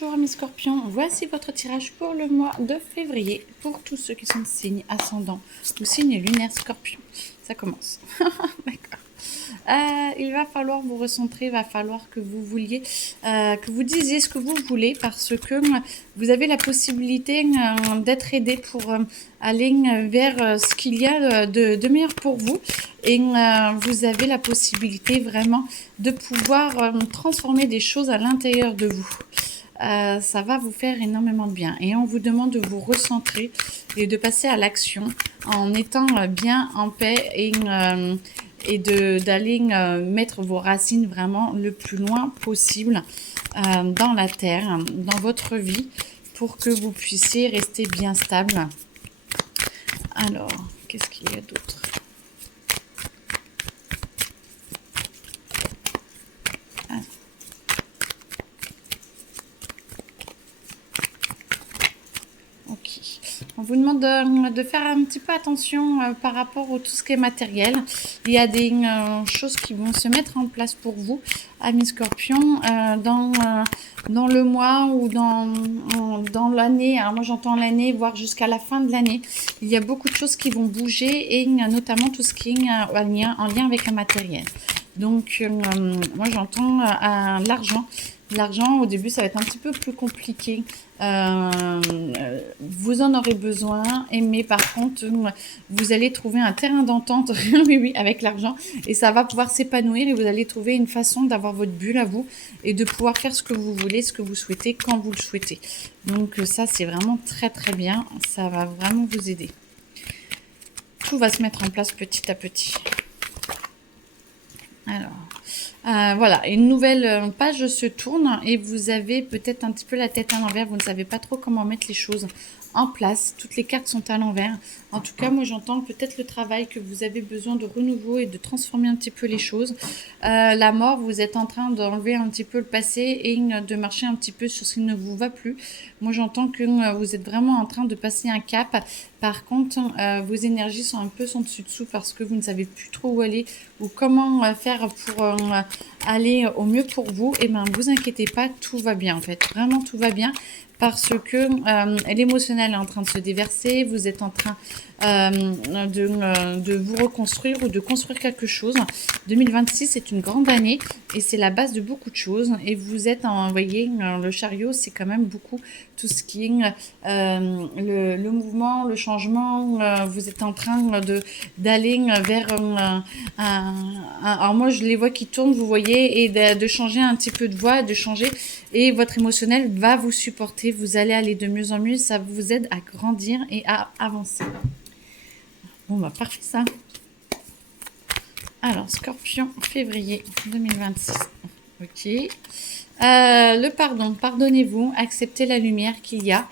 Bonjour mes scorpions, voici votre tirage pour le mois de février pour tous ceux qui sont signe ascendant ou signe lunaire scorpion. Ça commence. D'accord. Il va falloir vous recentrer, il va falloir que vous vouliez, que vous disiez ce que vous voulez parce que vous avez la possibilité d'être aidé pour aller vers ce qu'il y a de meilleur pour vous et vous avez la possibilité vraiment de pouvoir transformer des choses à l'intérieur de vous. Ça va vous faire énormément de bien et on vous demande de vous recentrer et de passer à l'action en étant bien en paix et d'aller mettre vos racines vraiment le plus loin possible dans la terre, dans votre vie, pour que vous puissiez rester bien stable. Alors, qu'est-ce qu'il y a d'autre ? On vous demande de faire un petit peu attention par rapport à tout ce qui est matériel. Il y a des choses qui vont se mettre en place pour vous, amis scorpions, dans le mois ou dans l'année. Alors moi j'entends l'année, voire jusqu'à la fin de l'année. Il y a beaucoup de choses qui vont bouger et notamment tout ce qui est en lien avec un matériel. Donc moi j'entends l'argent. L'argent, au début, ça va être un petit peu plus compliqué. Vous en aurez besoin, mais par contre, vous allez trouver un terrain d'entente oui, avec l'argent et ça va pouvoir s'épanouir et vous allez trouver une façon d'avoir votre bulle à vous et de pouvoir faire ce que vous voulez, ce que vous souhaitez, quand vous le souhaitez. Donc ça, c'est vraiment très très bien. Ça va vraiment vous aider. Tout va se mettre en place petit à petit. Alors, voilà, une nouvelle page se tourne et vous avez peut-être un petit peu la tête à l'envers. Vous ne savez pas trop comment mettre les choses en place. Toutes les cartes sont à l'envers. En tout cas, moi, j'entends peut-être le travail que vous avez besoin de renouveau et de transformer un petit peu les choses. La mort, vous êtes en train d'enlever un petit peu le passé et de marcher un petit peu sur ce qui ne vous va plus. Moi, j'entends que vous êtes vraiment en train de passer un cap. Par contre, vos énergies sont un peu en dessus-dessous parce que vous ne savez plus trop où aller ou comment faire pour aller au mieux pour vous. Et bien, vous inquiétez pas, tout va bien en fait. Vraiment, tout va bien parce que l'émotionnel est en train de se déverser. Vous êtes en train de vous reconstruire ou de construire quelque chose. 2026, c'est une grande année et c'est la base de beaucoup de choses. Et vous êtes, vous voyez, le chariot, c'est quand même beaucoup tout ce qui est le mouvement, le changement. Vous êtes en train d'aller vers alors moi, je les vois qui tournent, vous voyez, et de changer un petit peu de voix, de changer. Et votre émotionnel va vous supporter. Vous allez aller de mieux en mieux. Ça vous aide à grandir et à avancer. Bon, bah, parfait ça. Alors, Scorpion, février 2026. Ok. Le pardon, pardonnez-vous, acceptez la lumière qu'il y a.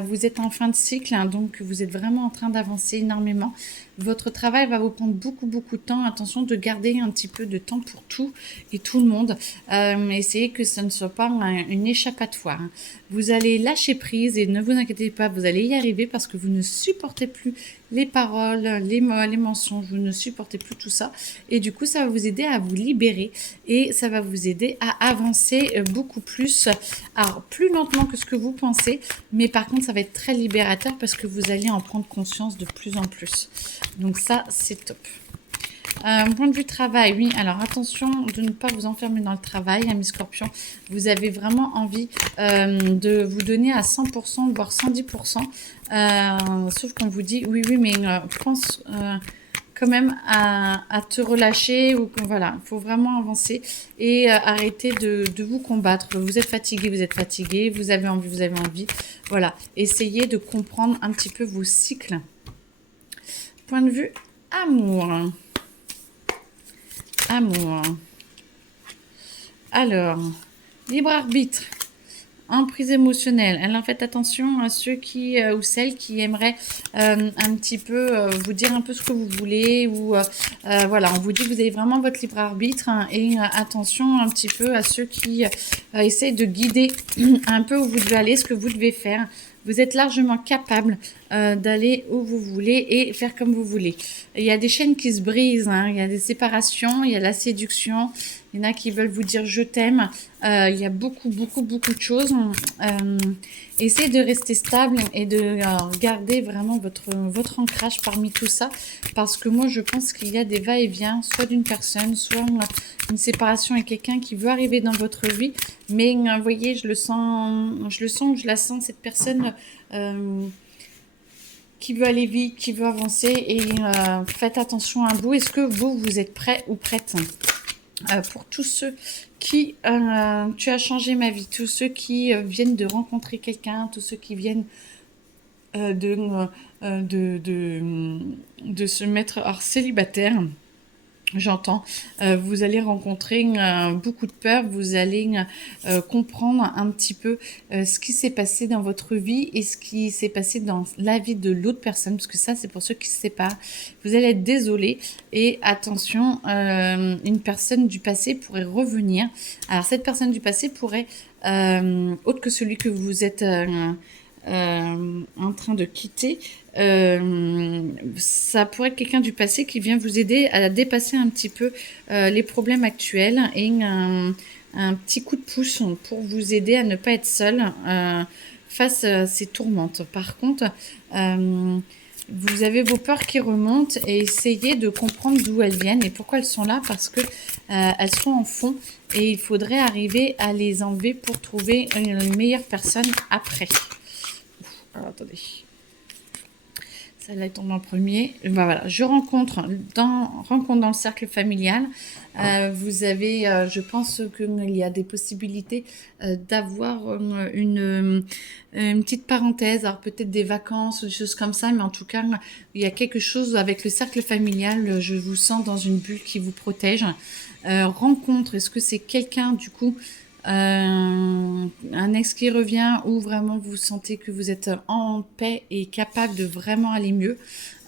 Vous êtes en fin de cycle, hein, donc vous êtes vraiment en train d'avancer énormément. Votre travail va vous prendre beaucoup de temps. Attention de garder un petit peu de temps pour tout et tout le monde. Essayez que ça ne soit pas une échappatoire. Hein. Vous allez lâcher prise et ne vous inquiétez pas, vous allez y arriver parce que vous ne supportez plus les paroles, les mensonges, vous ne supportez plus tout ça. Et du coup, ça va vous aider à vous libérer et ça va vous aider à avancer beaucoup plus, alors plus lentement que ce que vous pensez, mais par contre, ça va être très libérateur parce que vous allez en prendre conscience de plus en plus. Donc ça, c'est top. Point de vue travail, oui, alors attention de ne pas vous enfermer dans le travail, amis scorpions. Vous avez vraiment envie de vous donner à 100%, voire 110%. Sauf qu'on vous dit, oui, mais pense quand même à te relâcher. Ou voilà, il faut vraiment avancer et arrêter de vous combattre. Vous êtes fatigué, vous avez envie. Voilà, essayez de comprendre un petit peu vos cycles. Point de vue amour. Alors, libre arbitre, emprise émotionnelle. Alors faites attention à ceux qui ou celles qui aimeraient un petit peu vous dire un peu ce que vous voulez ou voilà, on vous dit que vous avez vraiment votre libre arbitre hein, et attention un petit peu à ceux qui essayent de guider un peu où vous devez aller, ce que vous devez faire. Vous êtes largement capable d'aller où vous voulez et faire comme vous voulez. Il y a des chaînes qui se brisent, hein, il y a des séparations, il y a la séduction, Il y en a qui veulent vous dire je t'aime. Il y a beaucoup de choses. Essayez de rester stable et de garder vraiment votre ancrage parmi tout ça. Parce que moi, je pense qu'il y a des va-et-vient, soit d'une personne, soit une séparation avec quelqu'un qui veut arriver dans votre vie. Mais vous voyez, je la sens, cette personne qui veut aller vite, qui veut avancer. Et faites attention à vous. Est-ce que vous êtes prêt ou prête pour tous ceux qui... tu as changé ma vie. Tous ceux qui viennent de rencontrer quelqu'un. Tous ceux qui viennent de se mettre hors célibataire. J'entends, vous allez rencontrer beaucoup de peur, vous allez comprendre un petit peu ce qui s'est passé dans votre vie et ce qui s'est passé dans la vie de l'autre personne, parce que ça c'est pour ceux qui se séparent. Vous allez être désolé et attention, une personne du passé pourrait revenir. Alors cette personne du passé pourrait, autre que celui que vous êtes en train de quitter, ça pourrait être quelqu'un du passé qui vient vous aider à dépasser un petit peu les problèmes actuels et un petit coup de pouce pour vous aider à ne pas être seul face à ces tourmentes. Par contre, vous avez vos peurs qui remontent et essayez de comprendre d'où elles viennent et pourquoi elles sont là, parce que elles sont en fond et il faudrait arriver à les enlever pour trouver une meilleure personne après. Alors, attendez. Celle-là est tombée en premier. Ben voilà, je rencontre dans le cercle familial. Vous avez, je pense qu'il y a des possibilités d'avoir une petite parenthèse, alors peut-être des vacances, des choses comme ça, mais en tout cas, il y a quelque chose avec le cercle familial. Je vous sens dans une bulle qui vous protège. Rencontre, est-ce que c'est quelqu'un du coup un ex qui revient ou vraiment vous sentez que vous êtes en paix et capable de vraiment aller mieux.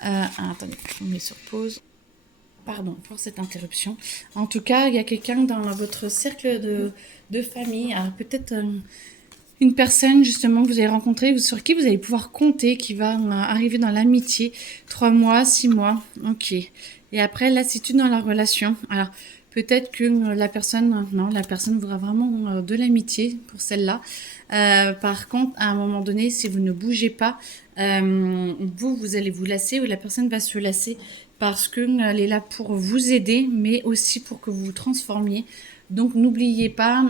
Attendez, je me mets sur pause. Pardon pour cette interruption. En tout cas, il y a quelqu'un dans votre cercle de famille, peut-être une personne justement que vous avez rencontrée, sur qui vous allez pouvoir compter, qui va arriver dans l'amitié, 3 mois, 6 mois, ok. Et après, lassitude dans la relation. Alors, peut-être que la personne voudra vraiment de l'amitié pour celle-là. Par contre, à un moment donné, si vous ne bougez pas, vous allez vous lasser ou la personne va se lasser parce qu'elle est là pour vous aider, mais aussi pour que vous vous transformiez. Donc, n'oubliez pas,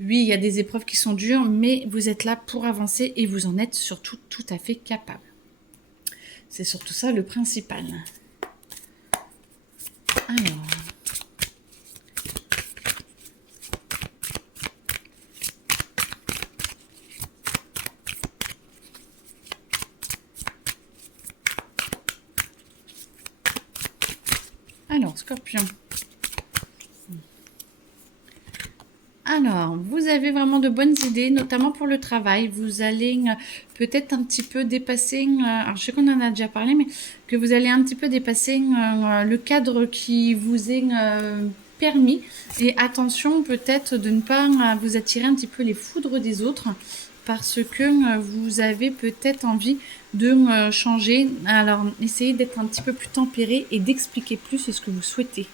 oui, il y a des épreuves qui sont dures, mais vous êtes là pour avancer et vous en êtes surtout tout à fait capable. C'est surtout ça le principal. Alors... Alors, Scorpion. Alors, vous avez vraiment de bonnes idées, notamment pour le travail. Vous allez peut-être un petit peu dépasser, alors je sais qu'on en a déjà parlé, mais que vous allez un petit peu dépasser le cadre qui vous est permis. Et attention peut-être de ne pas vous attirer un petit peu les foudres des autres, parce que vous avez peut-être envie de changer. Alors, essayez d'être un petit peu plus tempéré et d'expliquer plus ce que vous souhaitez.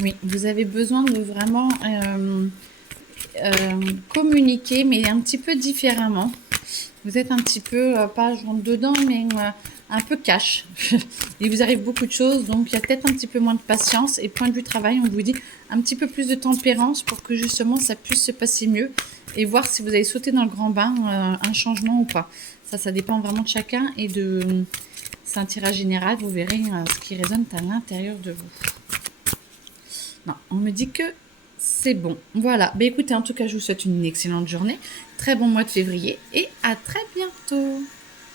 Oui, vous avez besoin de vraiment communiquer, mais un petit peu différemment. Vous êtes un petit peu, pas je rentre dedans, mais un peu cash. Il vous arrive beaucoup de choses, donc il y a peut-être un petit peu moins de patience. Et point de vue travail, on vous dit un petit peu plus de tempérance pour que justement ça puisse se passer mieux. Et voir si vous avez sauté dans le grand bain, un changement ou pas. Ça dépend vraiment de chacun et c'est un tirage général. Vous verrez ce qui résonne à l'intérieur de vous. Non, on me dit que c'est bon. Voilà. Bah, écoutez, en tout cas, je vous souhaite une excellente journée. Très bon mois de février et à très bientôt.